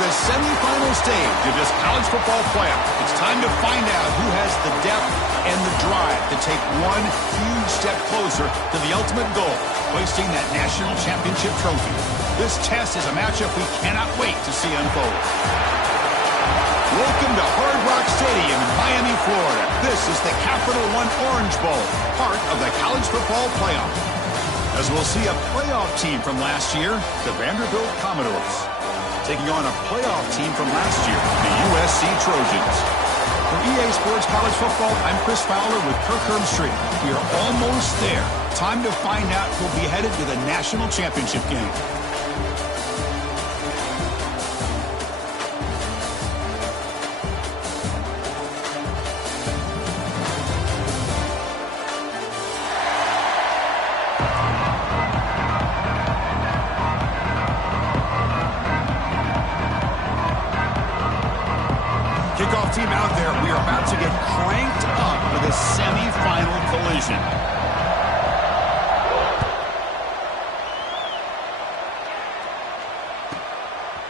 the semifinal stage of this college football playoff. It's time to find out who has the depth and the drive to take one huge step closer to the ultimate goal, hoisting that national championship trophy. This test is a matchup we cannot wait to see unfold. Welcome to Hard Rock Stadium in Miami, Florida. This is the Capital One Orange Bowl, part of the college football playoff. As we'll see a playoff team from last year, the Vanderbilt Commodores, taking on a playoff team from last year, the USC Trojans. For EA Sports College Football, I'm Chris Fowler with Kirk Herbstreit. We are almost there. Time to find out who'll be headed to the national championship game. Kickoff team out there. We are about to get cranked up for the semifinal collision.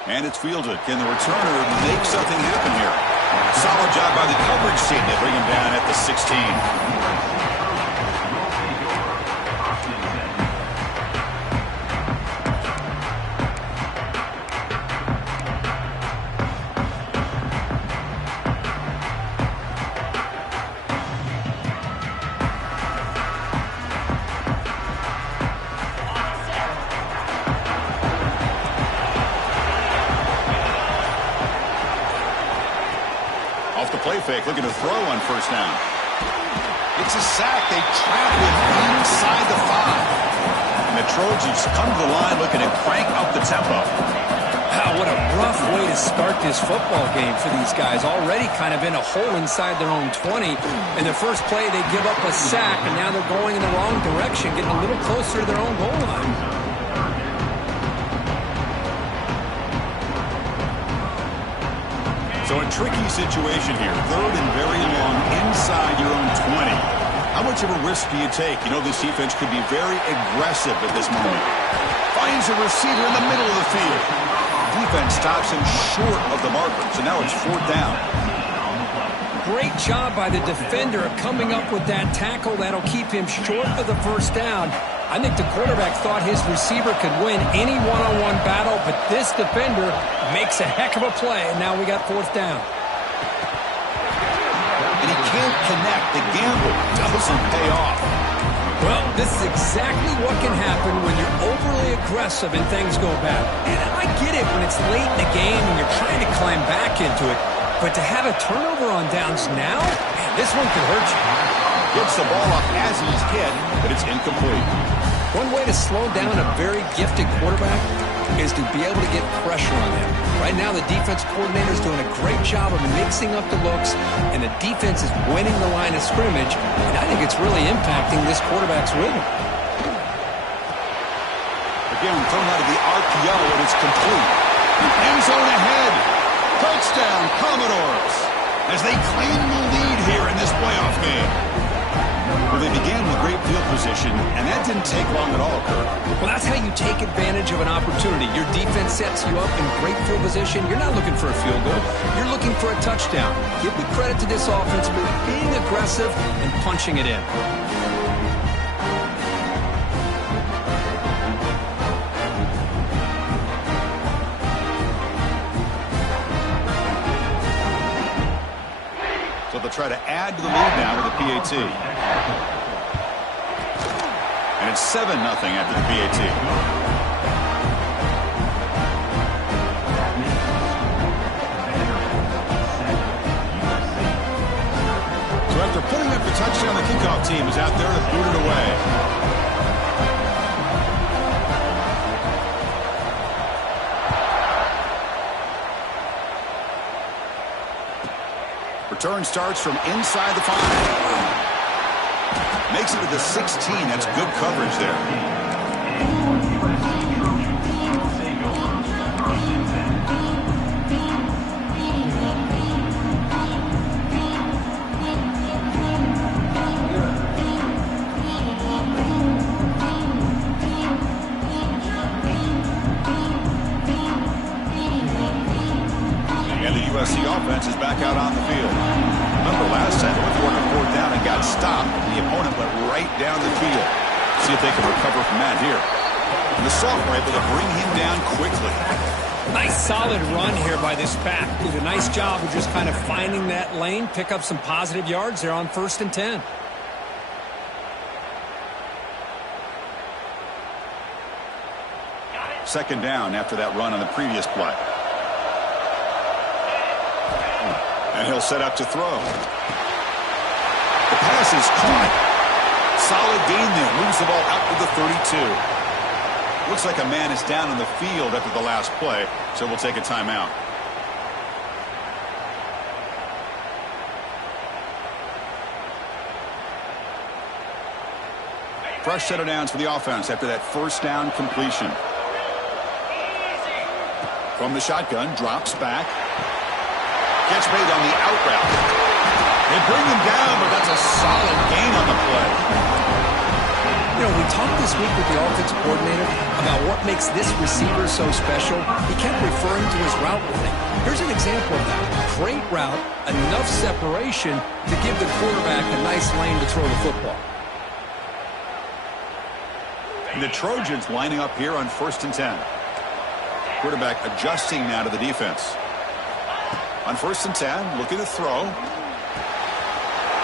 And it's fielded. Can the returner make something happen here? Solid job by the coverage team. They bring him down at the 16. Off the play fake, looking to throw on first down. It's a sack. They trap him inside the 5. And the Trojans come to the line looking to crank up the tempo. Wow, what a rough way to start this football game for these guys. Already kind of in a hole inside their own 20. In the first play, they give up a sack, and now they're going in the wrong direction, getting a little closer to their own goal line. So a tricky situation here. Third and very long inside your own 20. How much of a risk do you take? You know this defense could be very aggressive at this moment. Finds a receiver in the middle of the field. Defense stops him short of the marker. So now it's 4th down. Great job by the defender coming up with that tackle. That'll keep him short of the first down. I think the quarterback thought his receiver could win any one-on-one battle, but this defender makes a heck of a play, and now we got 4th down. And he can't connect. The gamble doesn't pay off. Well, this is exactly what can happen when you're overly aggressive and things go bad. And I get it when it's late in the game and you're trying to climb back into it, but to have a turnover on downs now, man, this one could hurt you. Gets the ball up as he's hit, but it's incomplete. One way to slow down a very gifted quarterback is to be able to get pressure on him. Right now, the defense coordinator is doing a great job of mixing up the looks, and the defense is winning the line of scrimmage, and I think it's really impacting this quarterback's rhythm. Again, thrown out of the RPO, and it's complete. End zone ahead. Touchdown, Commodores, as they claim the lead here in this playoff game. Well, they began with great field position, and that didn't take long at all, Kirk. Well, that's how you take advantage of an opportunity. Your defense sets you up in great field position. You're not looking for a field goal. You're looking for a touchdown. Give the credit to this offense for being aggressive and punching it in. So they'll try to add to the lead now with the PAT. And it's 7-0 after the PAT. So after putting up the touchdown, the kickoff team is out there to boot it away. Return starts from inside the 5. Makes it to the 16. That's good coverage there. is back out on the field. Remember last time they went for a fourth down and got stopped. The opponent went right down the field. See if they can recover from that here. And the sophomore able to bring him down quickly. Nice solid run here by this back. Did a nice job of just kind of finding that lane, pick up some positive yards there on 1st and 10. Second down after that run on the previous play. And he'll set up to throw. The pass is caught. Solid gain there. Moves the ball out to the 32. Looks like a man is down on the field after the last play, so we'll take a timeout. Fresh set of downs for the offense after that first down completion. From the shotgun, drops back. Catch made on the out route. They bring him down, but that's a solid gain on the play. You know, we talked this week with the offensive coordinator about what makes this receiver so special. He kept referring to his route running. Here's an example of that. Great route, enough separation to give the quarterback a nice lane to throw the football. And the Trojans lining up here on 1st and 10. Quarterback adjusting now to the defense. On 1st and 10, looking to throw.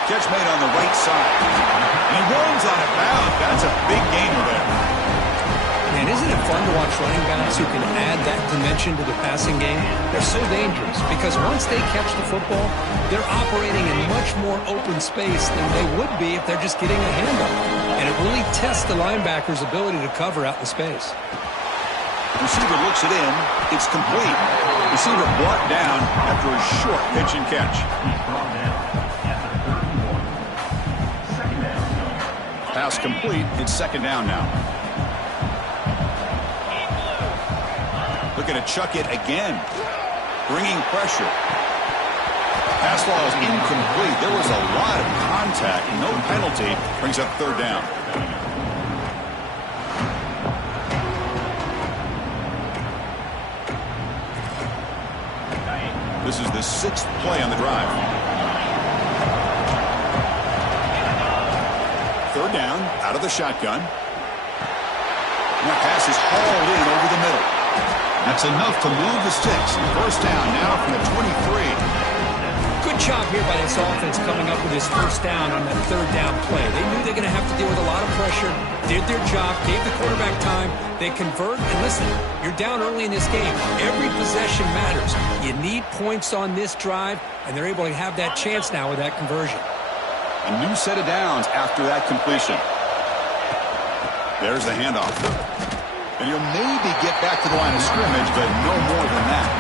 Catch made on the right side. And he runs out of bounds. That's a big gainer there. And isn't it fun to watch running backs who can add that dimension to the passing game? They're so dangerous because once they catch the football, they're operating in much more open space than they would be if they're just getting a handoff. And it really tests the linebacker's ability to cover out the space. Receiver looks it in. It's complete. Receiver brought down after a short pitch and catch. Pass complete. It's second down now. Looking to chuck it again. Bringing pressure. Pass ball is incomplete. There was a lot of contact. No penalty. Brings up third down. This is the 6th play on the drive. Third down, out of the shotgun. And that pass is hauled in over the middle. That's enough to move the sticks. First down now from the 23. Good job here by this offense coming up with this first down on that third down play. They knew they were going to have to deal with a lot of pressure, did their job, gave the quarterback time. They convert, and listen, you're down early in this game. Every possession matters. You need points on this drive, and they're able to have that chance now with that conversion. A new set of downs after that completion. There's the handoff. And you'll maybe get back to the line of scrimmage, but no more than that.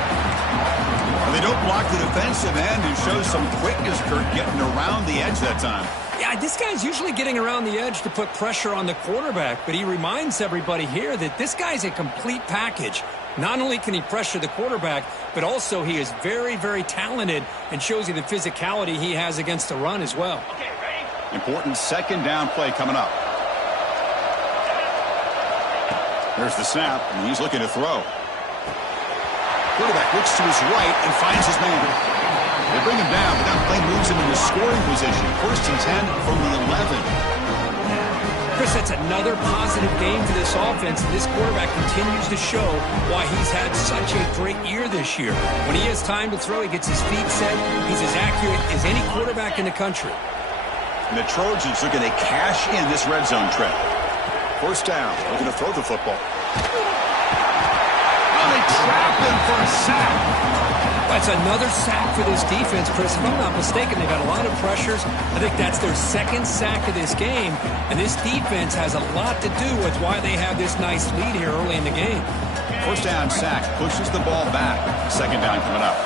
And they don't block the defensive end, who shows some quickness, Kurt, getting around the edge that time. Yeah, this guy's usually getting around the edge to put pressure on the quarterback, but he reminds everybody here that this guy's a complete package. Not only can he pressure the quarterback, but also he is very, very talented and shows you the physicality he has against the run as well. Okay, ready? Important second down play coming up. There's the snap, and he's looking to throw. Quarterback looks to his right and finds his man. They bring him down, but that play moves him into scoring position. 1st and 10 from the 11. Chris, that's another positive game for this offense, and this quarterback continues to show why he's had such a great year this year. When he has time to throw, he gets his feet set. He's as accurate as any quarterback in the country. And the Trojans looking to cash in this red zone trip. First down, looking to throw the football. Oh, they trap him for a sack. That's another sack for this defense, Chris. If I'm not mistaken, they've got a lot of pressures. I think that's their second sack of this game. And this defense has a lot to do with why they have this nice lead here early in the game. First down sack, pushes the ball back. Second down coming up.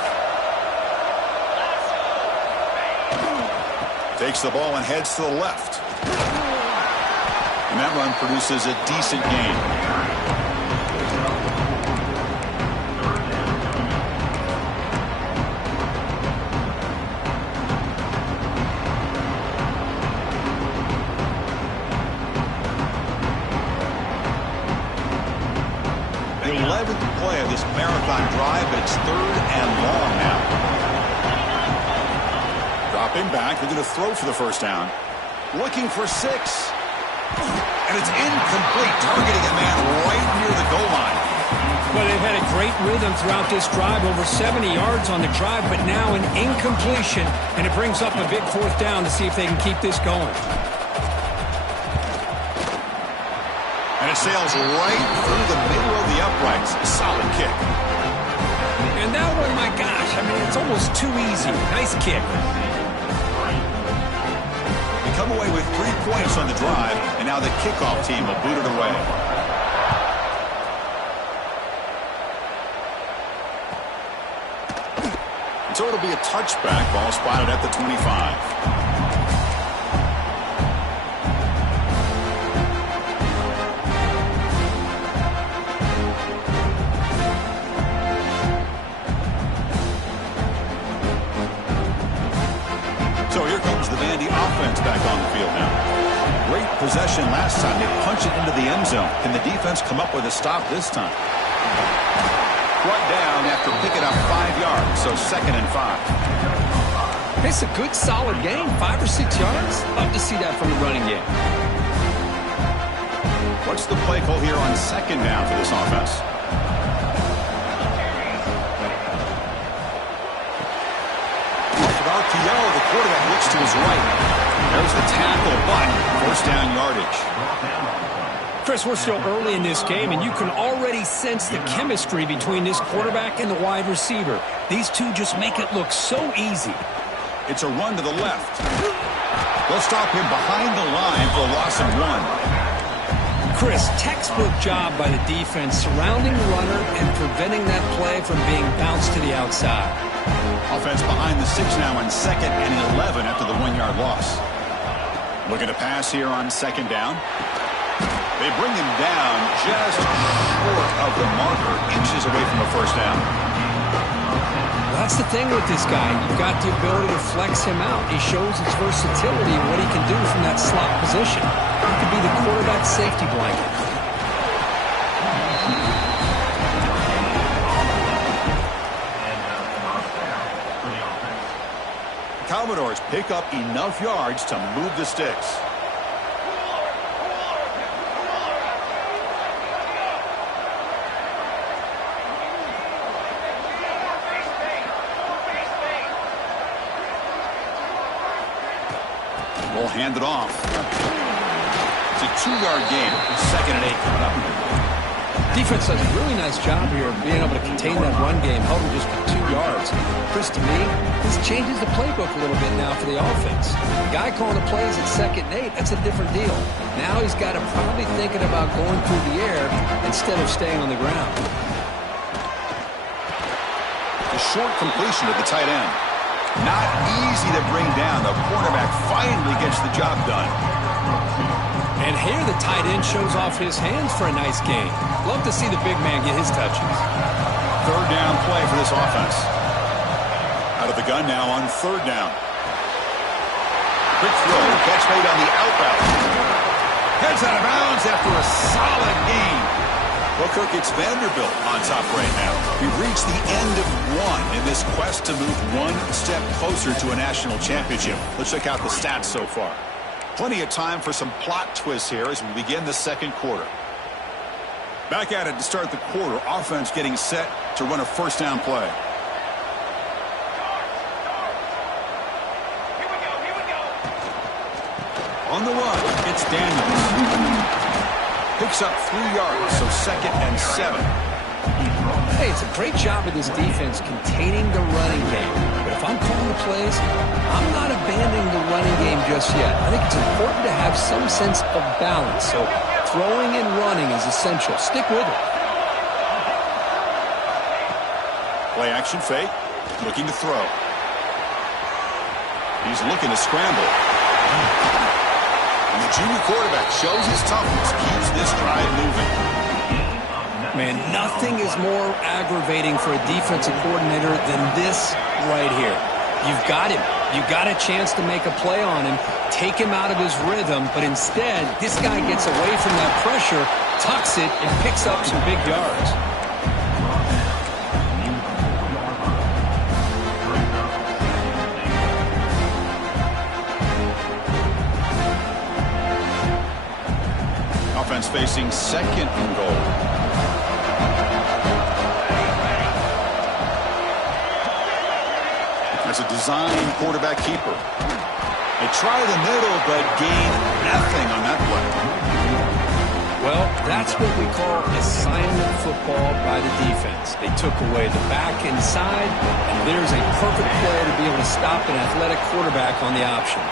Takes the ball and heads to the left. And that run produces a decent gain. The 11th play of this marathon drive, but it's third and long now. Dropping back, they're going to throw for the first down. Looking for 6. And it's incomplete, targeting a man right near the goal line. Well, they've had a great rhythm throughout this drive, over 70 yards on the drive, but now an incompletion, and it brings up a big 4th down to see if they can keep this going. And it sails right through the middle of the uprights. A solid kick. And that one, my gosh, I mean, it's almost too easy. Nice kick. They come away with 3 points on the drive, and now the kickoff team will boot it away. So it'll be a touchback, ball spotted at the 25. So here comes the Vandy offense back on the field now. Great possession last time. They punch it into the end zone. Can the defense come up with a stop this time? Brought down after picking up 5 yards, so 2nd and 5. It's a good, solid game, 5 or 6 yards. Love to see that from the running game. What's the play call here on 2nd down for this offense? RPO, the quarterback looks to his right. There's the tackle, but 1st down yardage. Chris, we're still early in this game, and you can already sense the chemistry between this quarterback and the wide receiver. These two just make it look so easy. It's a run to the left. They'll stop him behind the line for a loss of 1. Chris, textbook job by the defense surrounding the runner and preventing that play from being bounced to the outside. Offense behind the 6 now on 2nd and 11 after the 1-yard loss. Looking to pass here on 2nd down. They bring him down just short of the marker, inches away from a 1st down. That's the thing with this guy. You've got the ability to flex him out. He shows his versatility and what he can do from that slot position. He could be the quarterback safety blanket. Commodores pick up enough yards to move the sticks. We'll hand it off. It's a 2-yard gain. 2nd and 8 coming up. Defense does a really nice job here of being able to contain that run game, held him just for 2 yards. Chris, to me, this changes the playbook a little bit now for the offense. The guy calling the plays at 2nd and 8, that's a different deal. Now he's got to probably thinking about going through the air instead of staying on the ground. The short completion to the tight end. Not easy to bring down. The cornerback finally gets the job done. And here the tight end shows off his hands for a nice gain. Love to see the big man get his touches. 3rd down play for this offense. Out of the gun now on 3rd down. Quick throw, catch made on the outbound. Heads out of bounds after a solid gain. Well, Kirk, it's Vanderbilt on top right now. We've reached the end of 1 in this quest to move 1 step closer to a national championship. Let's check out the stats so far. Plenty of time for some plot twists here as we begin the 2nd quarter. Back at it to start the quarter. Offense getting set to run a 1st down play. On the run, it's Daniels. Picks up 3 yards, so 2nd and 7. Hey, it's a great job of this defense containing the running game. But if I'm calling the plays, I'm not abandoning the running game just yet. I think it's important to have some sense of balance. So throwing and running is essential. Stick with it. Play action fake. Looking to throw. He's looking to scramble. And the junior quarterback shows his toughness, keeps this drive moving. Man, nothing is more aggravating for a defensive coordinator than this right here. You've got him. You've got a chance to make a play on him, take him out of his rhythm, but instead, this guy gets away from that pressure, tucks it, and picks up some big yards. facing second and goal. That's a design quarterback keeper. They try the middle, but gain nothing on that play. Well, that's what we call assignment football by the defense. They took away the back inside, and there's a perfect play to be able to stop an athletic quarterback on the option.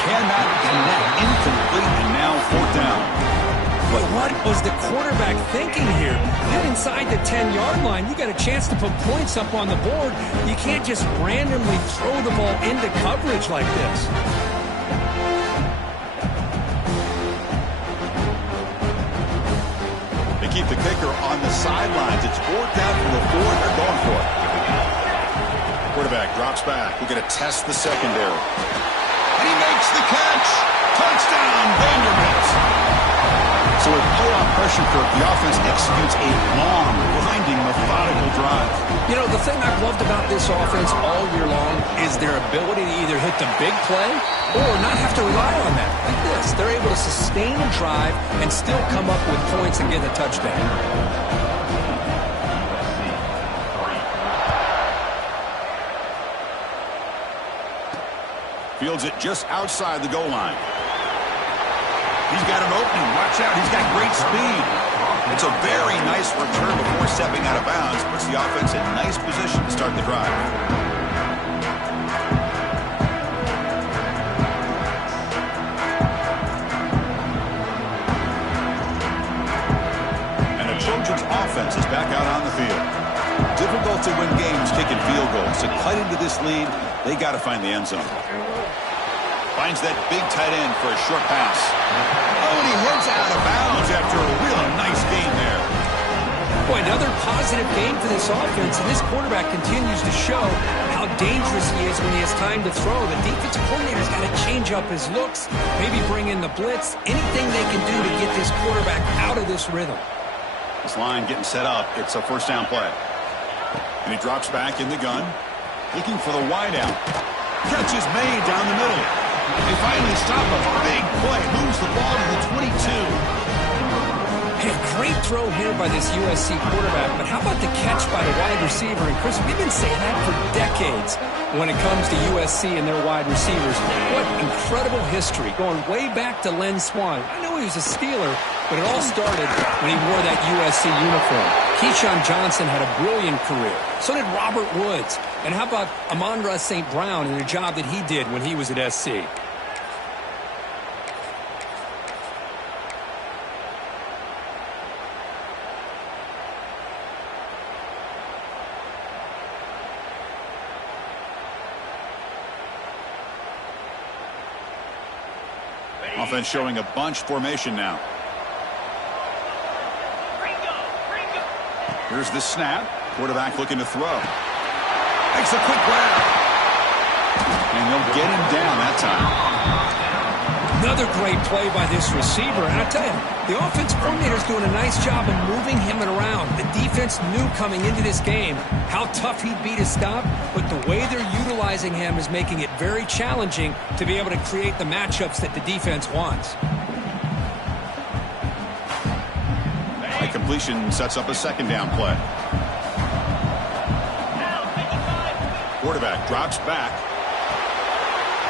Cannot connect, incomplete, and now fourth down. But what was the quarterback thinking here? You're inside the 10-yard line. You got a chance to put points up on the board. You can't just randomly throw the ball into coverage like this. They keep the kicker on the sidelines. It's fourth down from the 4. They're going for it. Quarterback drops back. We're going to test the secondary. And he makes the catch. Touchdown, Vanderbilt. So with playoff pressure for the offense executes a long, grinding, methodical drive. You know, the thing I've loved about this offense all year long is their ability to either hit the big play or not have to rely on that. Like this, they're able to sustain a drive and still come up with points and get a touchdown. Fields it just outside the goal line. He's got an opening. Watch out. He's got great speed. It's a very nice return before stepping out of bounds. Puts the offense in nice position to start the drive. And the Trojans' offense is back out on the field. Difficult to win games kicking field goals. To cut into this lead, they got to find the end zone. Finds that big tight end for a short pass. Oh, and he heads out of bounds after a real nice gain there. Boy, another positive game for this offense, and this quarterback continues to show how dangerous he is when he has time to throw. The defensive coordinator's got to change up his looks, maybe bring in the blitz, anything they can do to get this quarterback out of this rhythm. This line getting set up. It's a first down play. And he drops back in the gun, looking for the wideout. Catch is made down the middle. They finally stop a big play. Moves the ball to the 22. Hey, great throw here by this USC quarterback, but how about the catch by the wide receiver? And Chris, we've been saying that for decades when it comes to USC and their wide receivers. What incredible history, going way back to Len Swan. I know he was a Steeler, but it all started when he wore that USC uniform. Keyshawn Johnson had a brilliant career. So did Robert Woods. And how about Amon-Ra St. Brown and the job that he did when he was at SC? Offense showing a bunch formation now. Here's the snap. Quarterback looking to throw. Makes a quick grab. And they'll get him down that time. Another great play by this receiver. And I tell you, the offense coordinator's doing a nice job of moving him around. The defense knew coming into this game how tough he'd be to stop, but the way they're utilizing him is making it very challenging to be able to create the matchups that the defense wants. High completion sets up a second down play. Quarterback drops back.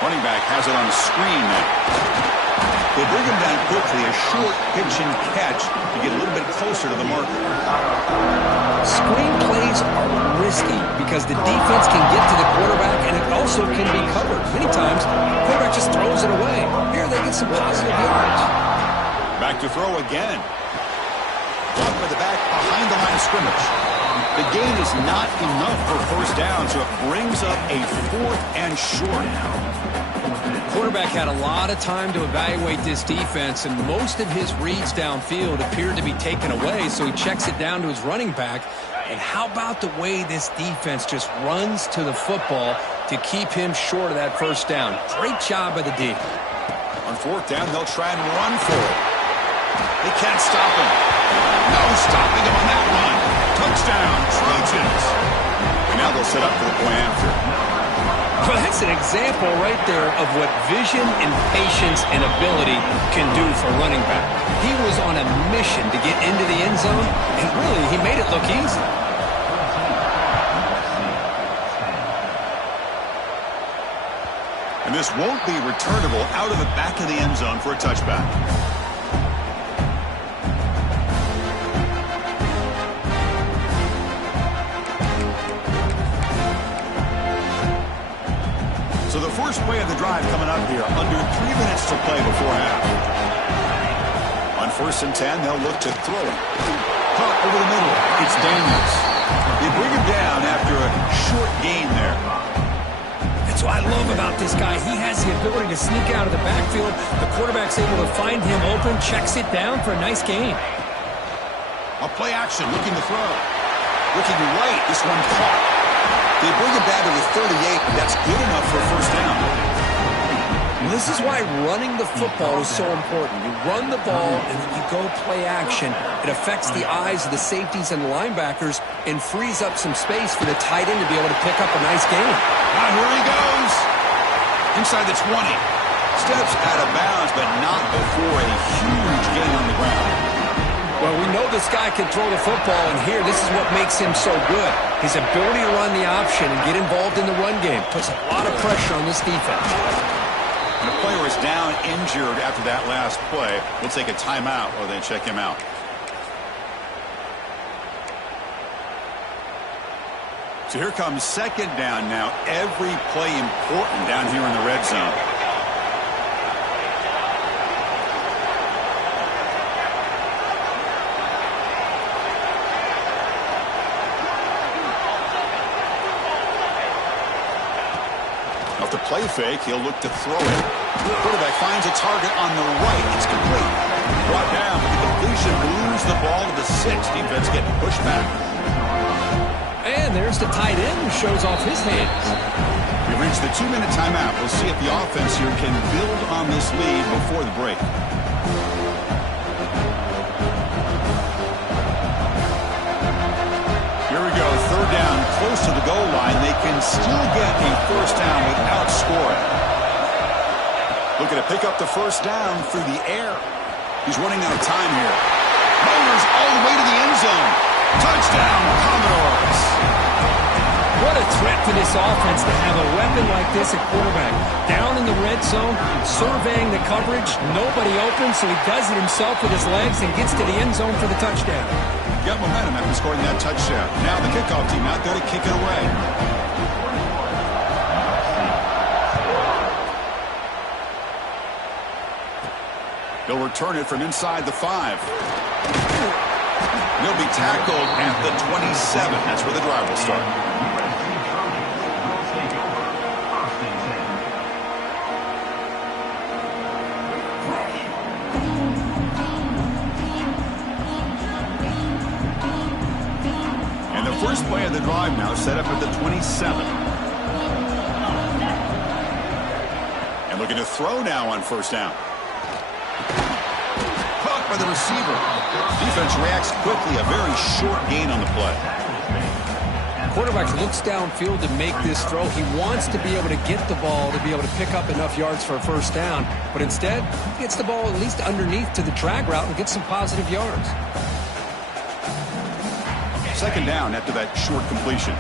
Running back has it on a screen now. They bring him down quickly, a short pitch and catch to get a little bit closer to the marker. Screen plays are risky because the defense can get to the quarterback and it also can be covered. Many times, the quarterback just throws it away. Here they get some positive yards. Back to throw again. Blocked by the back behind the line of scrimmage. The gain is not enough for first down, so it brings up a fourth and short. Quarterback had a lot of time to evaluate this defense, and most of his reads downfield appeared to be taken away, so he checks it down to his running back. And how about the way this defense just runs to the football to keep him short of that first down? Great job by the D. On fourth down, they'll try and run for it. They can't stop him. No stopping him on that one. Touchdown, Trojans. And now they'll set up for the point after. Well, that's an example right there of what vision and patience and ability can do for running back. He was on a mission to get into the end zone, and really, he made it look easy. And this won't be returnable out of the back of the end zone for a touchback. So the first play of the drive coming up here, under 3 minutes to play before half. On 1st and 10, they'll look to throw it. Caught over the middle. It's Daniels. They bring him down after a short gain there. That's what I love about this guy. He has the ability to sneak out of the backfield. The quarterback's able to find him open, checks it down for a nice gain. A play action, looking to throw. Looking right, this one caught. They bring him down to the 38, but that's good enough for a first down. This is why running the football is so important. You run the ball, and then you go play action. It affects the eyes of the safeties and the linebackers and frees up some space for the tight end to be able to pick up a nice gain. Now here he goes. Inside the 20. Steps out of bounds, but not before a huge gain on the ground. Well, we know this guy can throw the football, and here, this is what makes him so good. His ability to run the option and get involved in the run game puts a lot of pressure on this defense. And a player is down injured after that last play. We'll take a timeout or they check him out. So here comes 2nd down now. Every play important down here in the red zone. Off the play fake, he'll look to throw it. The quarterback finds a target on the right. It's complete. Brought down, but the completion moves the ball to the 6. Defense getting pushed back. And there's the tight end who shows off his hands. We reached the 2-minute timeout. We'll see if the offense here can build on this lead before the break. Here we go, 3rd down, close to the goal line. They can still get a first down without scoring. Looking to pick up the first down through the air. He's running out of time here. Motors all the way to the end zone. Touchdown, Commodores. What a threat for this offense to have a weapon like this at quarterback. Down in the red zone, surveying the coverage, nobody open, so he does it himself with his legs and gets to the end zone for the touchdown. Got momentum after scoring that touchdown. Now the kickoff team out there to kick it away. He'll return it from inside the 5. He'll be tackled at the 27. That's where the drive will start. And the first play of the drive now set up at the 27. And looking to throw now on first down. Caught by the receiver. Defense reacts quickly. A very short gain on the play. Quarterback looks downfield to make this throw. He wants to be able to get the ball to be able to pick up enough yards for a first down. But instead, he gets the ball at least underneath to the drag route and gets some positive yards. 2nd down after that short completion.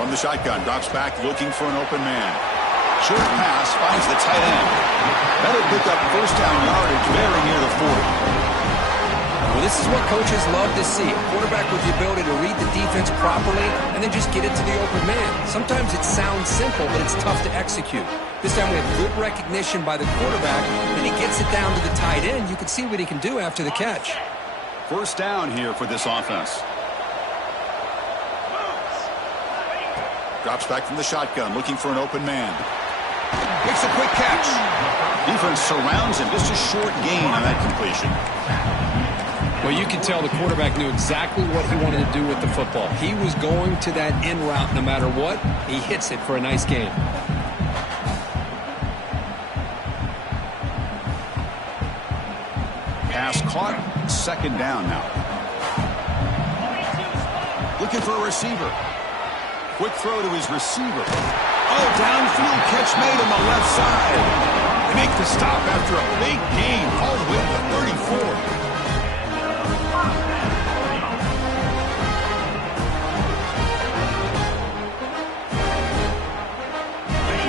From the shotgun, drops back looking for an open man. Short pass finds the tight end. That'll pick up first down yardage very near the 40. Well, this is what coaches love to see. A quarterback with the ability to read the defense properly and then just get it to the open man. Sometimes it sounds simple, but it's tough to execute. This time we have good recognition by the quarterback, and he gets it down to the tight end. You can see what he can do after the catch. First down here for this offense. Drops back from the shotgun, looking for an open man. Makes a quick catch. Defense surrounds him. Just a short gain on that completion. Well, you can tell the quarterback knew exactly what he wanted to do with the football. He was going to that in route no matter what. He hits it for a nice gain. Pass caught. 2nd down now. Looking for a receiver. Quick throw to his receiver. Oh, downfield catch made on the left side. They make the stop after a big gain all the way to the 34.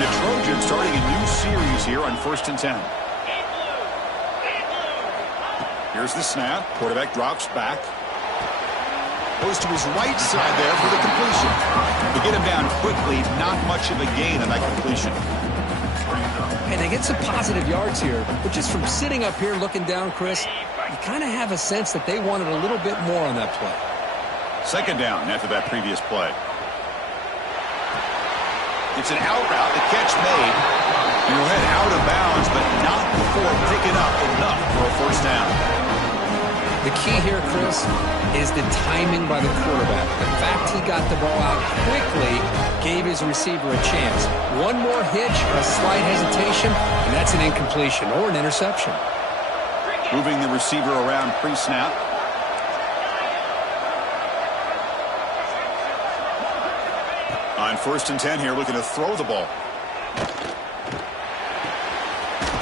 The Trojans starting a new series here on 1st and 10. Here's the snap. Quarterback drops back. Goes to his right side there for the completion. To get him down quickly, not much of a gain on that completion. And they get some positive yards here, but just from sitting up here looking down, Chris, you kind of have a sense that they wanted a little bit more on that play. 2nd down after that previous play. It's an out route, the catch made. You head out of bounds, but not before picking up enough for a 1st down. The key here, Chris, is the timing by the quarterback. The fact he got the ball out quickly gave his receiver a chance. One more hitch or a slight hesitation, and that's an incompletion or an interception. Moving the receiver around pre-snap. On 1st and 10 here, looking to throw the ball.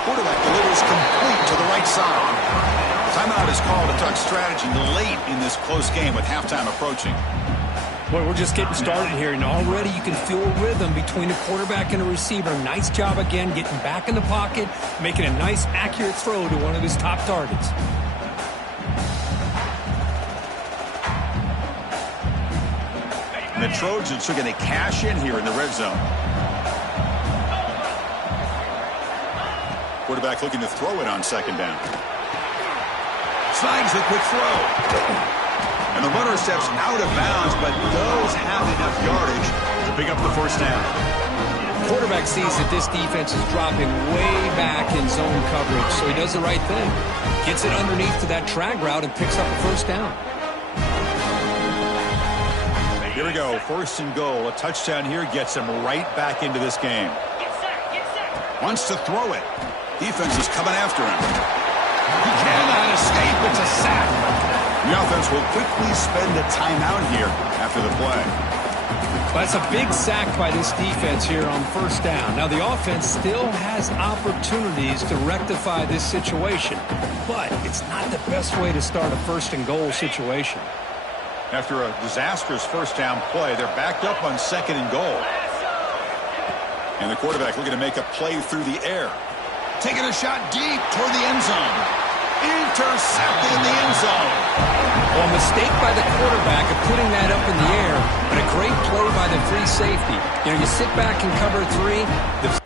Quarterback delivers complete to the right side. Timeout is called to talk strategy late in this close game with halftime approaching. Boy, we're just getting started here, and already you can feel a rhythm between the quarterback and the receiver. Nice job again getting back in the pocket, making a nice, accurate throw to one of his top targets. And the Trojans are going to cash in here in the red zone. Quarterback looking to throw it on 2nd down. Slides the quick throw. And the runner steps out of bounds, but does have enough yardage to pick up the 1st down. Quarterback sees that this defense is dropping way back in zone coverage, so he does the right thing. Gets it underneath to that drag route and picks up a 1st down. Here we go, 1st and goal. A touchdown here gets him right back into this game. Wants to throw it. Defense is coming after him. He cannot escape. It's a sack. The offense will quickly spend a timeout here after the play. That's a big sack by this defense here on 1st down. Now, the offense still has opportunities to rectify this situation, but it's not the best way to start a 1st and goal situation. After a disastrous 1st down play, they're backed up on 2nd and goal. And the quarterback looking to make a play through the air. Taking a shot deep toward the end zone. Intercepted in the end zone. Well, a mistake by the quarterback of putting that up in the air, but a great play by the free safety. You know, you sit back and cover 3.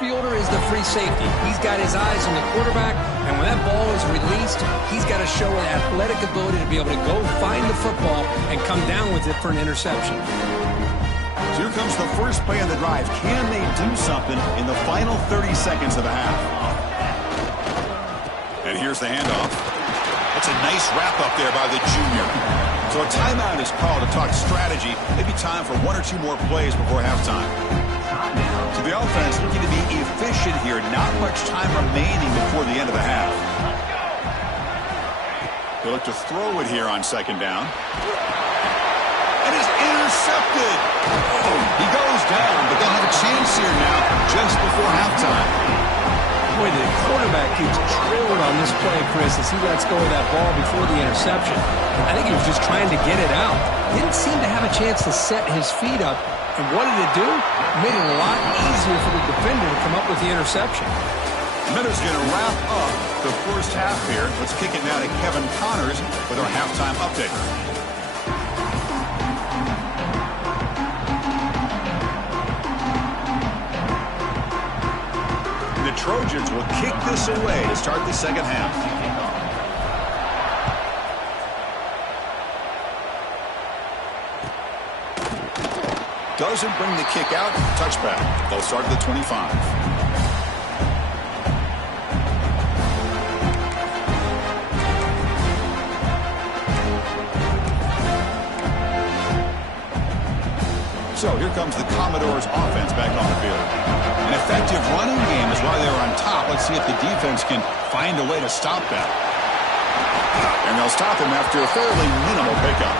Fielder is the free safety. He's got his eyes on the quarterback, and when that ball is released, he's got to show an athletic ability to be able to go find the football and come down with it for an interception. So here comes the first play of the drive. Can they do something in the final 30 seconds of the half? And here's the handoff. That's a nice wrap up there by the junior. So a timeout is called to talk strategy. Maybe time for 1 or 2 more plays before halftime. So the offense looking to be efficient here. Not much time remaining before the end of the half. They look to throw it here on 2nd down. And is intercepted. Oh, he goes down, but they'll have a chance here now just before halftime. Boy, the quarterback gets drilled on this play, Chris, as he lets go of that ball before the interception. I think he was just trying to get it out. Didn't seem to have a chance to set his feet up. And what did it do? Made it a lot easier for the defender to come up with the interception. Minutes going to wrap up the first half here. Let's kick it now to Kevin Connors with our halftime update. Trojans will kick this away to start the second half. Doesn't bring the kick out. Touchback. They'll start at the 25. So here comes the Commodores offense back on the field. An effective running game is why they're on top. Let's see if the defense can find a way to stop that. And they'll stop him after a fairly minimal pickup.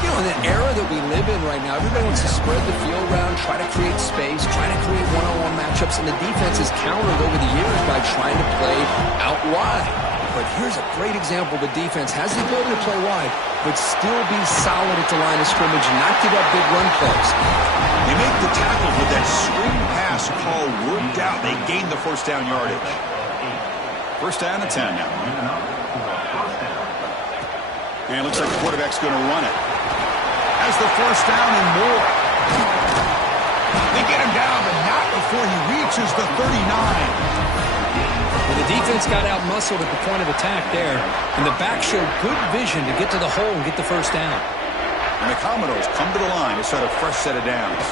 You know, in the era that we live in right now, everybody wants to spread the field around, try to create space, try to create one-on-one matchups, and the defense has countered over the years by trying to play out wide. But here's a great example. The defense has the ability to play wide, but still be solid at the line of scrimmage and not give up big run plays. They make the tackle with that screen pass call worked out. They gain the first down yardage. First down and 10 now. And it looks like the quarterback's going to run it. Has the first down and more. They get him down, but not before he reaches the 39. Well, the defense got out-muscled at the point of attack there, and the back showed good vision to get to the hole and get the first down. And the Commodores come to the line to start a fresh set of downs.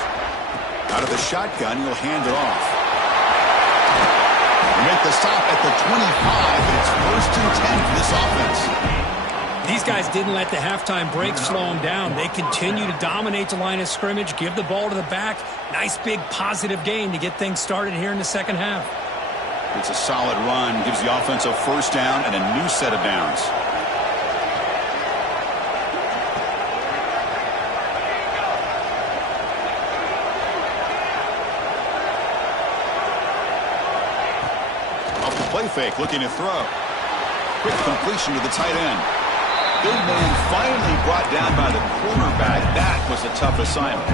Out of the shotgun, he'll hand it off. They make the stop at the 25, and it's first and 10 for this offense. These guys didn't let the halftime break slow them down. They continue to dominate the line of scrimmage, give the ball to the back. Nice big positive gain to get things started here in the second half. It's a solid run, gives the offense a first down and a new set of downs. Off the play fake, looking to throw. Quick completion to the tight end. Big man finally brought down by the cornerback. That was a tough assignment.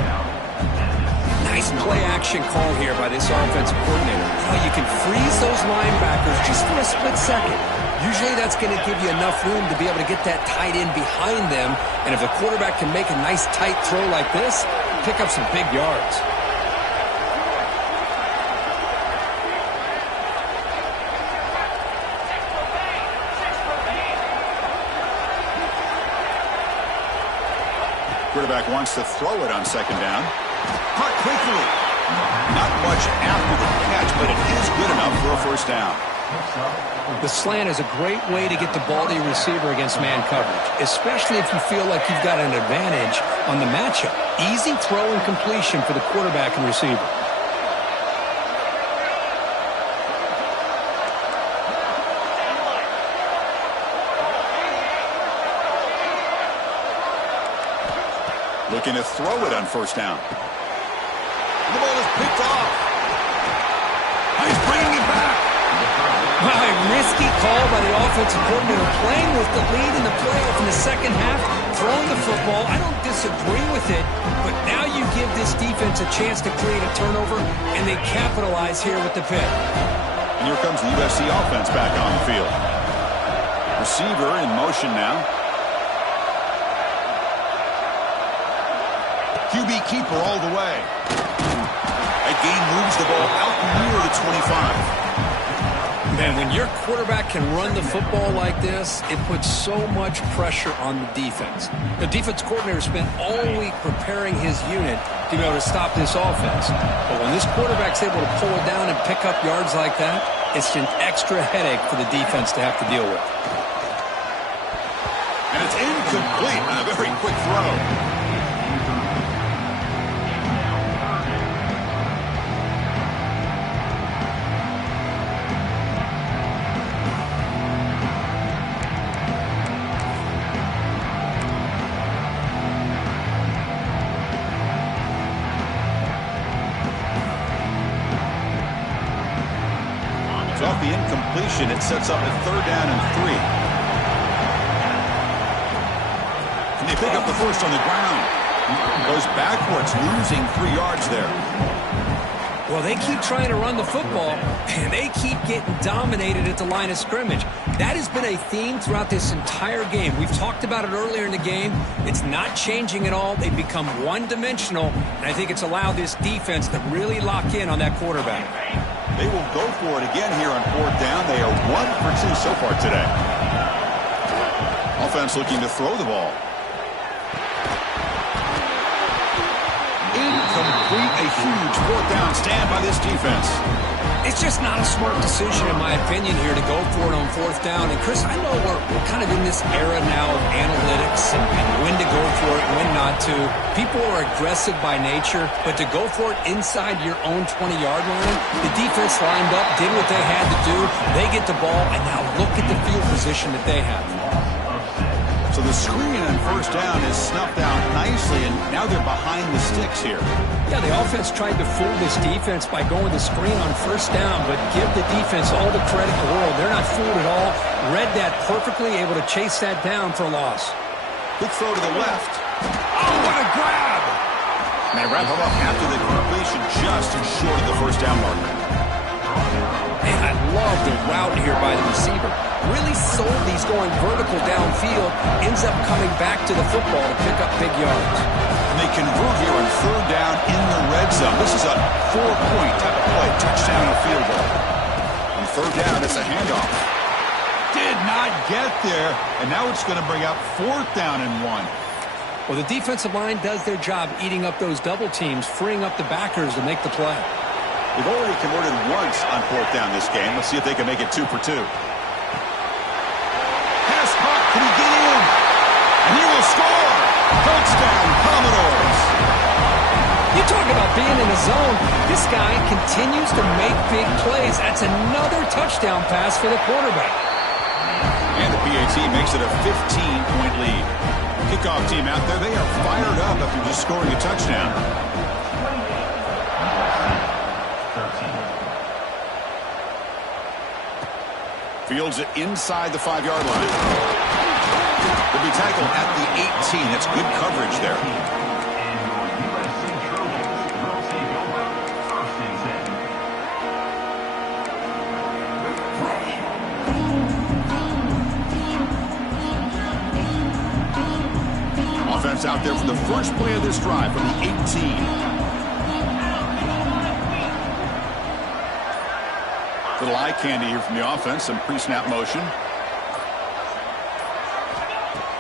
Nice play-action call here by this offensive coordinator. You can freeze those linebackers just for a split second. Usually that's going to give you enough room to be able to get that tight end behind them. And if the quarterback can make a nice tight throw like this, pick up some big yards. Quarterback wants to throw it on second down. Caught quickly. Not much after the catch, but it is good enough for a first down. The slant is a great way to get the ball to your receiver against man coverage, especially if you feel like you've got an advantage on the matchup. Easy throw and completion for the quarterback and receiver. Looking to throw it on first down. The ball is picked off. He's bringing it back. A risky call by the offensive coordinator, playing with the lead in the playoff in the second half, throwing the football. I don't disagree with it, but now you give this defense a chance to create a turnover, and they capitalize here with the pick. And here comes the USC offense back on the field. Receiver in motion now. QB keeper all the way. That game moves the ball out near the 25. Man, when your quarterback can run the football like this, it puts so much pressure on the defense. The defense coordinator spent all week preparing his unit to be able to stop this offense. But when this quarterback's able to pull it down and pick up yards like that, it's an extra headache for the defense to have to deal with. And it's incomplete on a very quick throw. Off the incompletion, it sets up a third down and 3. And they pick up the first on the ground. Goes backwards, losing 3 yards there. Well, they keep trying to run the football, and they keep getting dominated at the line of scrimmage. That has been a theme throughout this entire game. We've talked about it earlier in the game. It's not changing at all. They've become one-dimensional, and I think it's allowed this defense to really lock in on that quarterback. They will go for it again here on 4th down. They are 1 for 2 so far today. Offense looking to throw the ball. Incomplete. A huge 4th down stand by this defense. It's just not a smart decision, in my opinion, here to go for it on 4th down. And, Chris, I know we're kind of in this era now of analytics and when to go for it and when not to. People are aggressive by nature, but to go for it inside your own 20-yard line, the defense lined up, did what they had to do. They get the ball, and now look at the field position that they have. So the screen on 1st down is snuffed out nicely, and now they're behind the sticks here. Yeah, the offense tried to fool this defense by going the screen on 1st down, but give the defense all the credit in the world. They're not fooled at all. Read that perfectly, able to chase that down for a loss. Big throw to the left. Oh, what a grab! And they wrap it up after the completion just short of the 1st down mark. And I love the route here by the receiver. Really sold these going vertical downfield. Ends up coming back to the football to pick up big yards. And they convert here on 3rd down in the red zone. This is a 4-point type of play. Touchdown or field goal. On 3rd down, it's a handoff. Did not get there. And now it's going to bring up 4th down and 1. Well, the defensive line does their job eating up those double teams, freeing up the backers to make the play. They've already converted once on 4th down this game. Let's see if they can make it 2 for 2. Pass caught. Can he get in? And he will score. Touchdown, Commodores. You talk about being in the zone. This guy continues to make big plays. That's another touchdown pass for the quarterback. And the PAT makes it a 15-point lead. Kickoff team out there, they are fired up after just scoring a touchdown. Fields it inside the 5-yard line. Will be tackled at the 18. That's good coverage there. Offense out there for the first play of this drive from the 18. Little eye candy here from the offense, some pre-snap motion.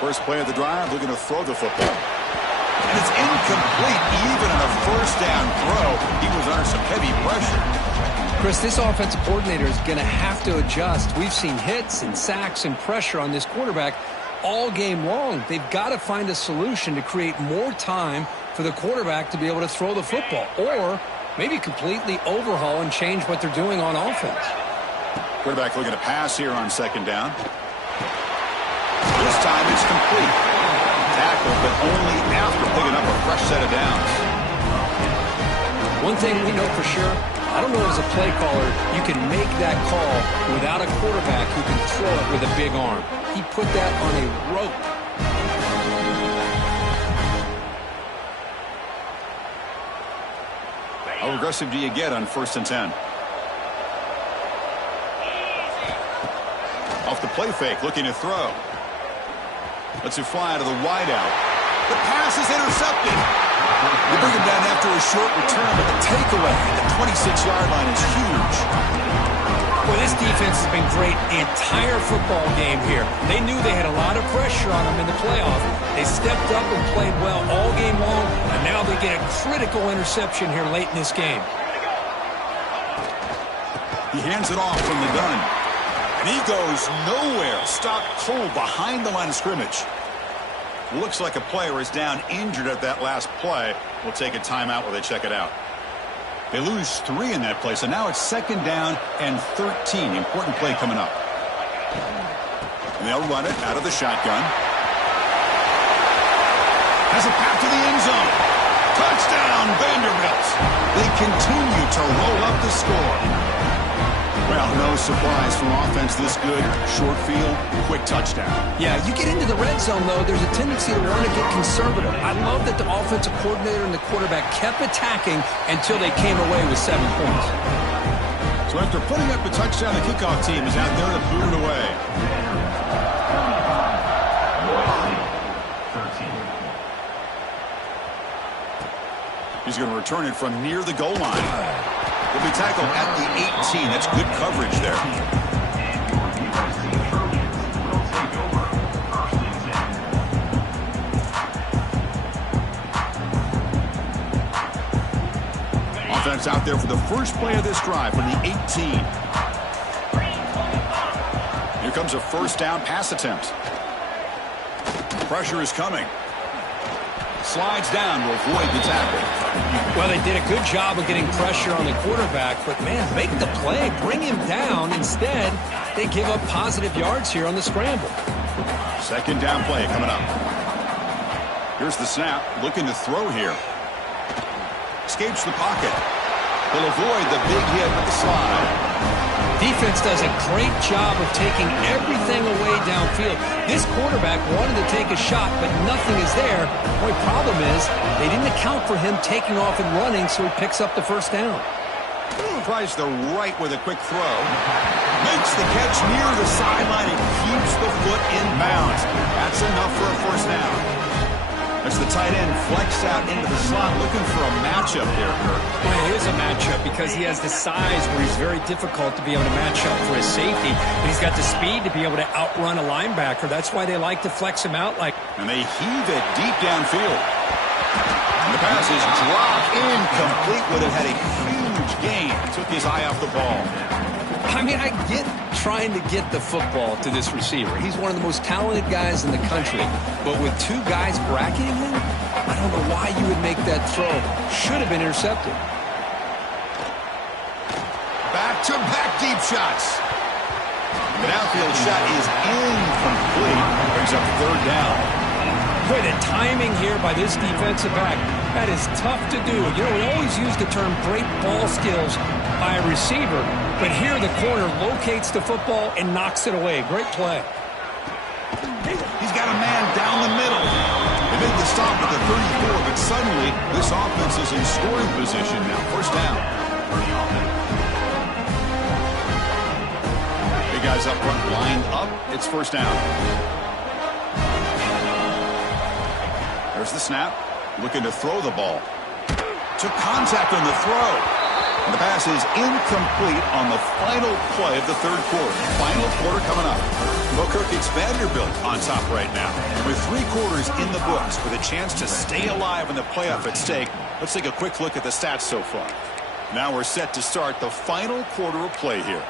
First play of the drive, looking to throw the football. And it's incomplete, even on a 1st down throw. He was under some heavy pressure. Chris, this offensive coordinator is going to have to adjust. We've seen hits and sacks and pressure on this quarterback all game long. They've got to find a solution to create more time for the quarterback to be able to throw the football, or maybe completely overhaul and change what they're doing on offense. Quarterback looking to pass here on 2nd down. This time it's complete. Tackle, but only after picking up a fresh set of downs. One thing we know for sure, I don't know as a play caller, you can make that call without a quarterback who can throw it with a big arm. He put that on a rope. How aggressive do you get on 1st and 10? Off the play fake, looking to throw. Lets it fly out of the wideout. The pass is intercepted. They bring him down after a short return, but the takeaway at the 26-yard line is huge. Well, this defense has been great the entire football game here. They knew they had a lot of pressure on them in the playoff. They stepped up and played well all game long, and now they get a critical interception here late in this game. He hands it off from the gun, and he goes nowhere. Stopped cold behind the line of scrimmage. Looks like a player is down injured at that last play. We'll take a timeout while they check it out. They lose 3 in that play, so now it's 2nd down and 13. Important play coming up. And they'll run it out of the shotgun. Has a pass to the end zone. Touchdown, Vanderbilt. They continue to roll up the score. Well, no surprise from offense this good. Short field, quick touchdown. Yeah, you get into the red zone, though, there's a tendency to want to get conservative. I love that the offensive coordinator and the quarterback kept attacking until they came away with 7 points. So after putting up a touchdown, the kickoff team is out there to boot it away. He's going to return it from near the goal line. Will be be tackled at the 18. That's good coverage there. Offense out there for the first play of this drive from the 18. Here comes a first down pass attempt. Pressure is coming. Slides down to avoid the tackle. Well, they did a good job of getting pressure on the quarterback, but, man, make the play, bring him down. Instead, they give up positive yards here on the scramble. Second down play coming up. Here's the snap, looking to throw here. Escapes the pocket. He'll avoid the big hit with the slide. Defense does a great job of taking everything away downfield. This quarterback wanted to take a shot, but nothing is there. The only problem is they didn't account for him taking off and running, so he picks up the first down. Tries the right with a quick throw. Makes the catch near the sideline and keeps the foot in bounds. That's enough for a first down. As the tight end flex out into the slot, looking for a matchup there, Kirk. Well, it is a matchup because he has the size where he's very difficult to be able to match up for his safety. And he's got the speed to be able to outrun a linebacker. That's why they like to flex him out like. And they heave it deep downfield. And the pass is dropped incomplete. Would have had a huge gain. Took his eye off the ball. I mean, I get trying to get the football to this receiver. He's one of the most talented guys in the country. But with two guys bracketing him, I don't know why you would make that throw. Should have been intercepted. Back-to-back deep shots. The downfield shot is incomplete. Brings up third down. Boy, the timing here by this defensive back, that is tough to do. You know, we always use the term great ball skills by a receiver, but here the corner locates the football and knocks it away. Great play. He's got a man down the middle. They make the stop at the 34, but suddenly this offense is in scoring position now. First down. Big guys up front lined up. It's first down. There's the snap. Looking to throw the ball. Took contact on the throw. And the pass is incomplete on the final play of the third quarter. Final quarter coming up. Well, Kirk, it's Vanderbilt on top right now. With 3 quarters in the books with a chance to stay alive in the playoff at stake. Let's take a quick look at the stats so far. Now we're set to start the final quarter of play here.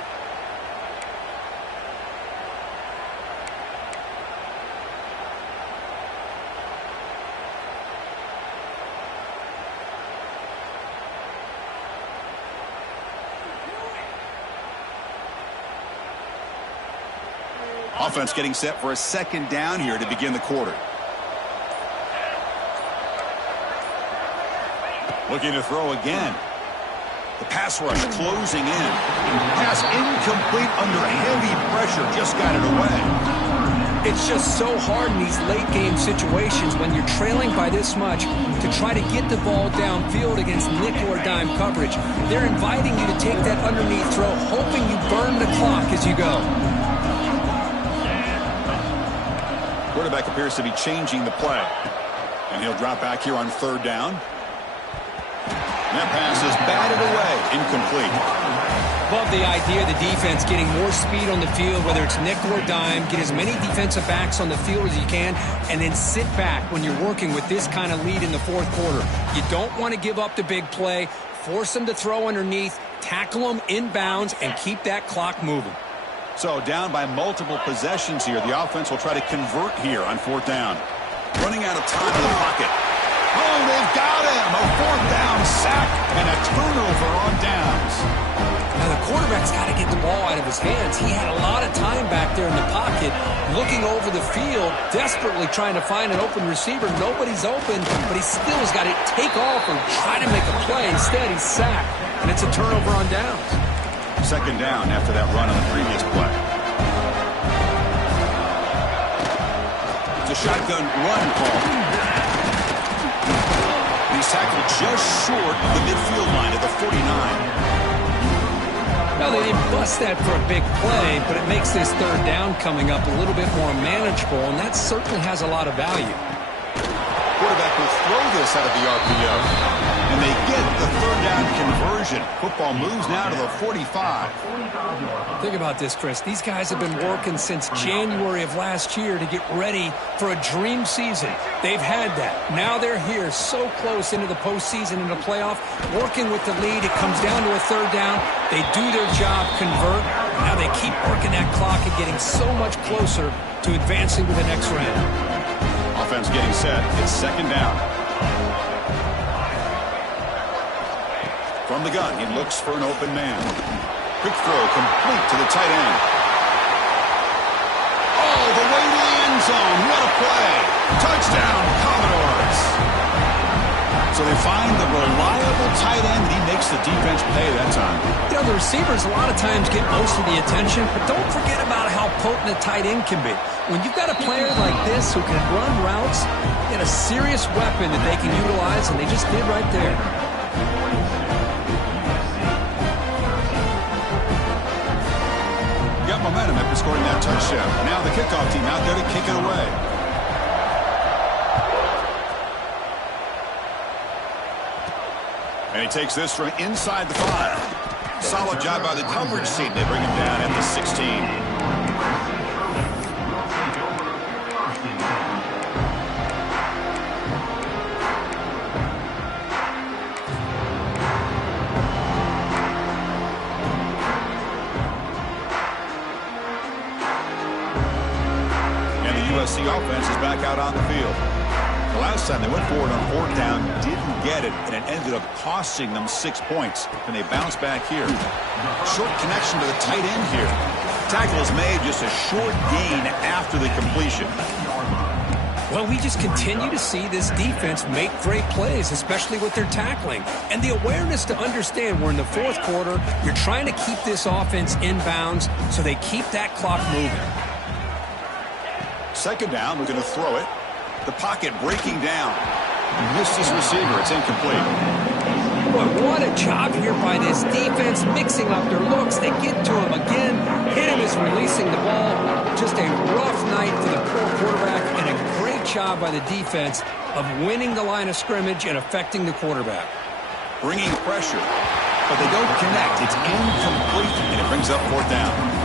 Offense getting set for a second down here to begin the quarter. Looking to throw again. The pass rush closing in. Pass incomplete under heavy pressure. Just got it away. It's just so hard in these late game situations when you're trailing by this much to try to get the ball downfield against nickel or dime coverage. They're inviting you to take that underneath throw, hoping you burn the clock as you go. Quarterback appears to be changing the play. And he'll drop back here on third down. And that pass is batted away. Incomplete. Love the idea of the defense getting more speed on the field, whether it's nickel or dime. Get as many defensive backs on the field as you can, and then sit back when you're working with this kind of lead in the fourth quarter. You don't want to give up the big play. Force them to throw underneath, tackle them inbounds, and keep that clock moving. So down by multiple possessions here. The offense will try to convert here on fourth down. Running out of time in the pocket. Oh, they've got him. A fourth down sack and a turnover on downs. Now the quarterback's got to get the ball out of his hands. He had a lot of time back there in the pocket, looking over the field, desperately trying to find an open receiver. Nobody's open, but he still has got to take off or try to make a play. Instead, he's sacked, and it's a turnover on downs. Second down after that run on the previous play. It's a shotgun run call. He's tackled just short of the midfield line at the 49. Well, they didn't bust that for a big play, but it makes this third down coming up a little bit more manageable, and that certainly has a lot of value. Quarterback will throw this out of the RPO. And they get the third down conversion. Football moves now to the 45. Think about this, Chris. These guys have been working since January of last year to get ready for a dream season. They've had that. Now they're here so close into the postseason and the playoff, working with the lead. It comes down to a third down. They do their job, convert. Now they keep working that clock and getting so much closer to advancing to the next round. Offense getting set. It's second down. From the gun, he looks for an open man. Quick throw complete to the tight end. All the way to the end zone. What a play. Touchdown, Commodores. So they find the reliable tight end, and he makes the defense pay that time. You know, the receivers a lot of times get most of the attention, but don't forget about how potent a tight end can be. When you've got a player like this who can run routes, you get a serious weapon that they can utilize, and they just did right there. Got momentum after scoring that touchdown. Now the kickoff team out there to kick it away. And he takes this from inside the 5. Solid job by the coverage team. They bring him down at the 16. USC offense is back out on the field. The last time they went forward on fourth down, didn't get it, and it ended up costing them 6 points. And they bounce back here. Short connection to the tight end here. Tackle is made, just a short gain after the completion. Well, we just continue to see this defense make great plays, especially with their tackling. And the awareness to understand we're in the fourth quarter, you're trying to keep this offense in bounds so they keep that clock moving. Second down, we're going to throw it. The pocket breaking down. Missed his receiver. It's incomplete. Boy, what a job here by this defense, mixing up their looks. They get to him again. Hit him as releasing the ball. Just a rough night for the poor quarterback, and a great job by the defense of winning the line of scrimmage and affecting the quarterback. Bringing pressure, but they don't connect. It's incomplete, and it brings up fourth down.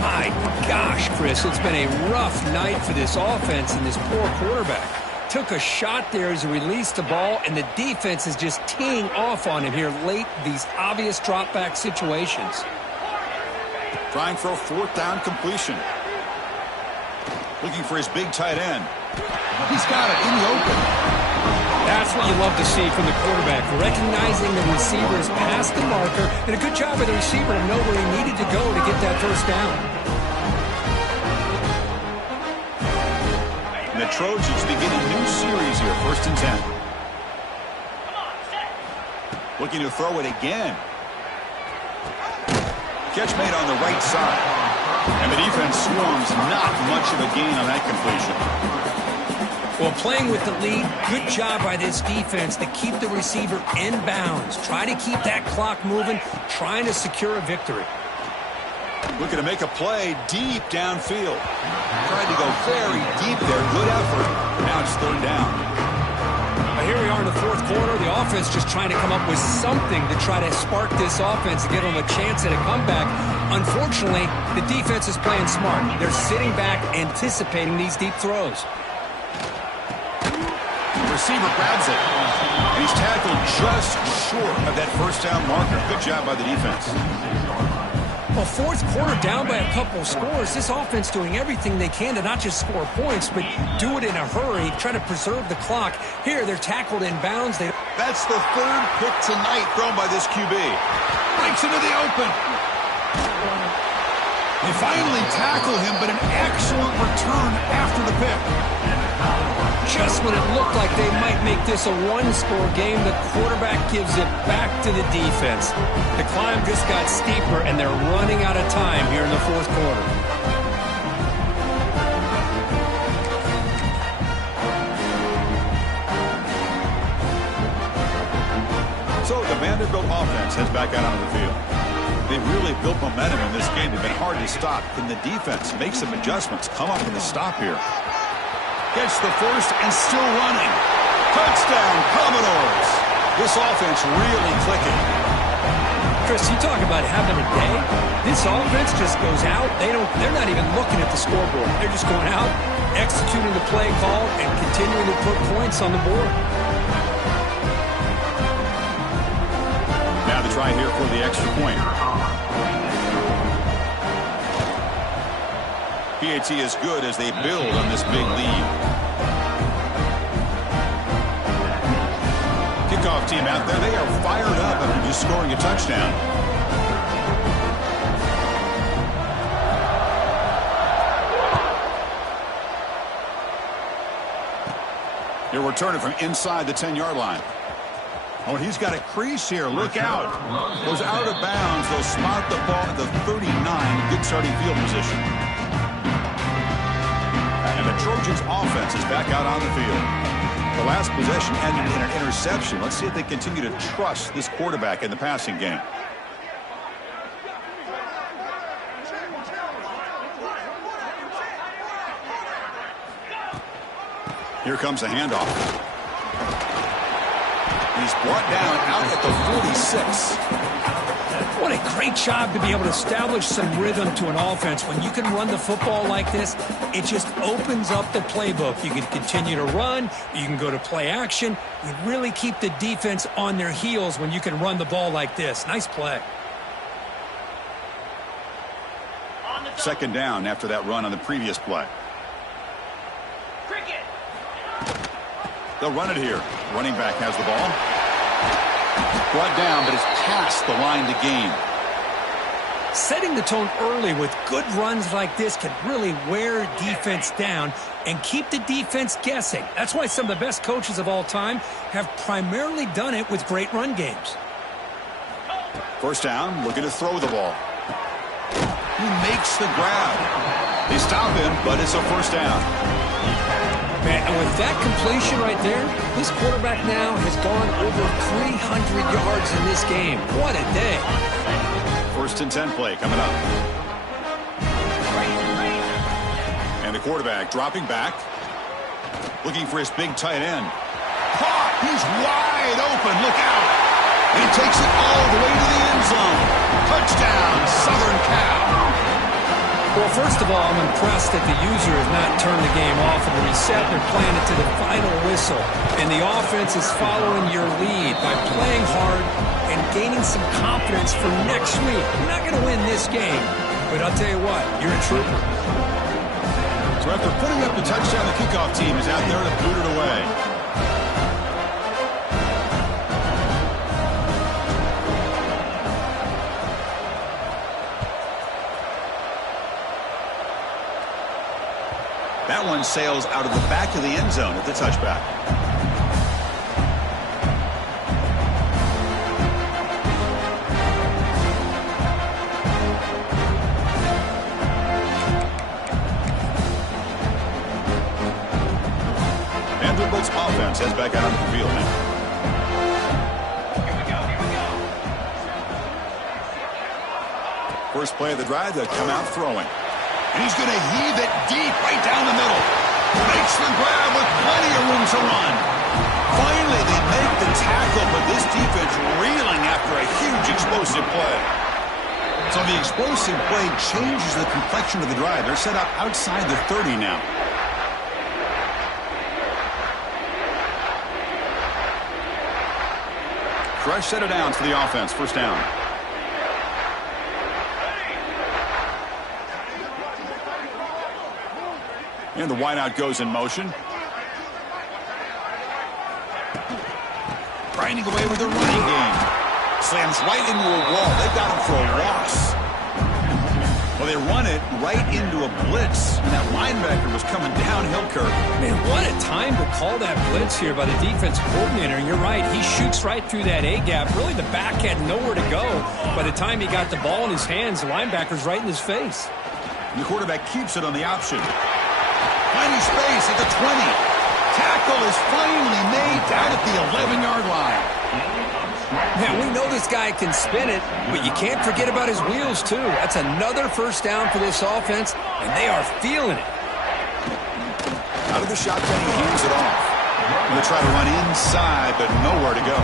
My gosh, Chris, it's been a rough night for this offense and this poor quarterback. Took a shot there as he released the ball, and the defense is just teeing off on him here late, these obvious drop-back situations. Trying for a fourth down completion. Looking for his big tight end. He's got it in the open. That's what you love to see from the quarterback, recognizing the receiver's past the marker, and a good job by the receiver to know where he needed to go to get that first down. And the Trojans begin a new series here, 1st and 10. Looking to throw it again. Catch made on the right side. And the defense swarms, not much of a gain on that completion. Well, playing with the lead, good job by this defense to keep the receiver in bounds. Try to keep that clock moving, trying to secure a victory. Looking to make a play deep downfield. Tried to go very deep there. Good effort. Now it's third down. Now here we are in the fourth quarter. The offense just trying to come up with something to try to spark this offense and give them a chance at a comeback. Unfortunately, the defense is playing smart. They're sitting back, anticipating these deep throws. Receiver grabs it, and he's tackled just short of that first down marker. Good job by the defense. Well, fourth quarter down by a couple of scores. This offense doing everything they can to not just score points, but do it in a hurry, try to preserve the clock. Here, they're tackled in bounds. That's the third pick tonight thrown by this QB. Breaks into the open. They finally tackle him, but an excellent return after the pick. Just when it looked like they might make this a one-score game, the quarterback gives it back to the defense. The climb just got steeper, and they're running out of time here in the fourth quarter. So the Vanderbilt offense heads back out onto the field. They've really built momentum in this game. They've been hard to stop. Can the defense make some adjustments? Come up with a stop here. Gets the first and still running. Touchdown, Commodores. This offense really clicking. Chris, you talk about having a day. This offense just goes out. They're not even looking at the scoreboard. They're just going out, executing the play call, and continuing to put points on the board. Now the try here for the extra point. PAT is good as they build on this big lead. Kickoff team out there, they are fired up after just scoring a touchdown. They're returning from inside the 10-yard line. Oh, and he's got a crease here. Look out. Goes out of bounds. They'll spot the ball at the 39. Good starting field position. And the Trojans' offense is back out on the field. The last possession ended in an interception. Let's see if they continue to trust this quarterback in the passing game. Here comes the handoff. He's brought down out at the 46. What a great job to be able to establish some rhythm to an offense. When you can run the football like this, it just opens up the playbook. You can continue to run. You can go to play action. You really keep the defense on their heels when you can run the ball like this. Nice play. Second down after that run on the previous play. They'll run it here. Running back has the ball. Brought down, but it's past the line to gain. Setting the tone early with good runs like this can really wear defense down and keep the defense guessing. That's why some of the best coaches of all time have primarily done it with great run games. First down, looking to throw the ball. He makes the grab. They stop him, but it's a first down. Man, and with that completion right there, this quarterback now has gone over 300 yards in this game. What a day. First and 10 play coming up. And the quarterback dropping back. Looking for his big tight end. Caught! He's wide open. Look out! And he takes it all the way to the end zone. Touchdown, Southern Cal. Well, first of all, I'm impressed that the user has not turned the game off and reset. They're playing it to the final whistle. And the offense is following your lead by playing hard and gaining some confidence for next week. You're not going to win this game, but I'll tell you what, you're a trooper. So after putting up the touchdown, the kickoff team is out there to boot it away. That one sails out of the back of the end zone at the touchback. Vanderbilt's offense heads back out onto the field now. First play of the drive, they'll come out throwing. And he's going to heave it deep right down the middle. Makes the grab with plenty of room to run. Finally, they make the tackle, but this defense reeling after a huge explosive play. So the explosive play changes the complexion of the drive. They're set up outside the 30 now. Fresh set of downs for the offense. First down. And the wideout goes in motion. Grinding away with the running game. Slams right into a wall. They got him for a loss. Well, they run it right into a blitz. And that linebacker was coming downhill, Kirk. Man, what a time to call that blitz here by the defense coordinator. And you're right, he shoots right through that A-gap. Really, the back had nowhere to go. By the time he got the ball in his hands, the linebacker's right in his face. And the quarterback keeps it on the option. Finding space at the 20. Tackle is finally made down at the 11-yard line. Man, we know this guy can spin it, but you can't forget about his wheels, too. That's another first down for this offense, and they are feeling it. Out of the shotgun, he hands it off. They'll try to run inside, but nowhere to go.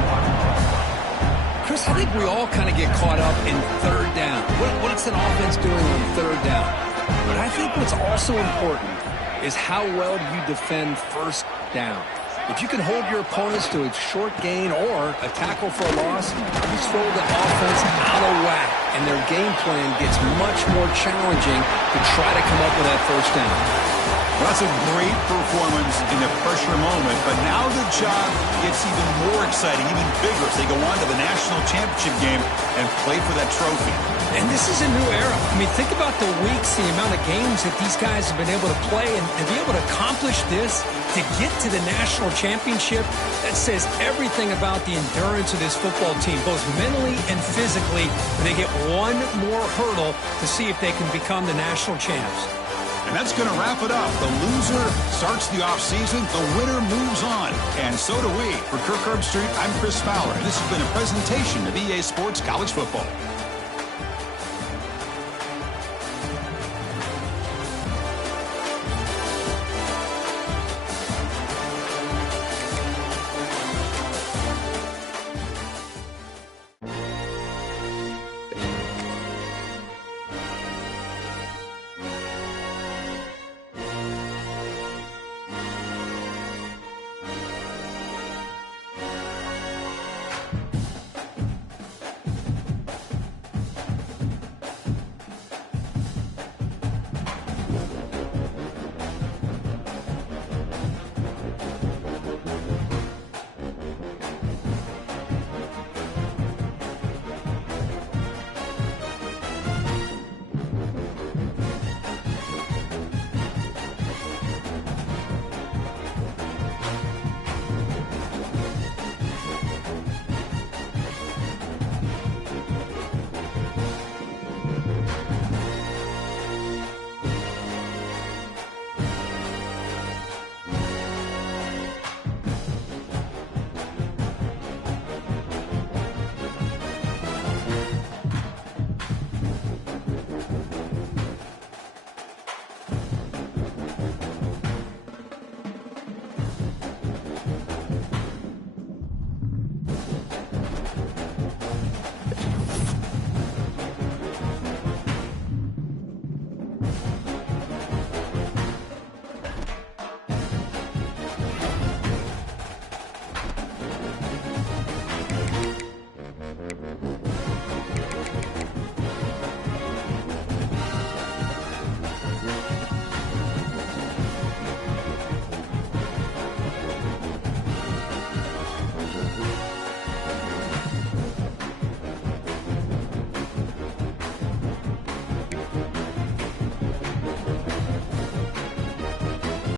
Chris, I think we all kind of get caught up in third down. What's an offense doing on third down? But I think what's also important is how well do you defend first down. If you can hold your opponents to a short gain or a tackle for a loss, you throw the offense out of whack, and their game plan gets much more challenging to try to come up with that first down. Well, that's a great performance in a pressure moment, but now the job gets even more exciting, even bigger as they go on to the national championship game and play for that trophy. And this is a new era. I mean, think about the weeks, the amount of games that these guys have been able to play, and to be able to accomplish this, to get to the national championship, that says everything about the endurance of this football team, both mentally and physically, when they get one more hurdle to see if they can become the national champs. And that's going to wrap it up. The loser starts the offseason. The winner moves on. And so do we. For Kirk Herbstreit, I'm Chris Fowler. This has been a presentation of EA Sports College Football.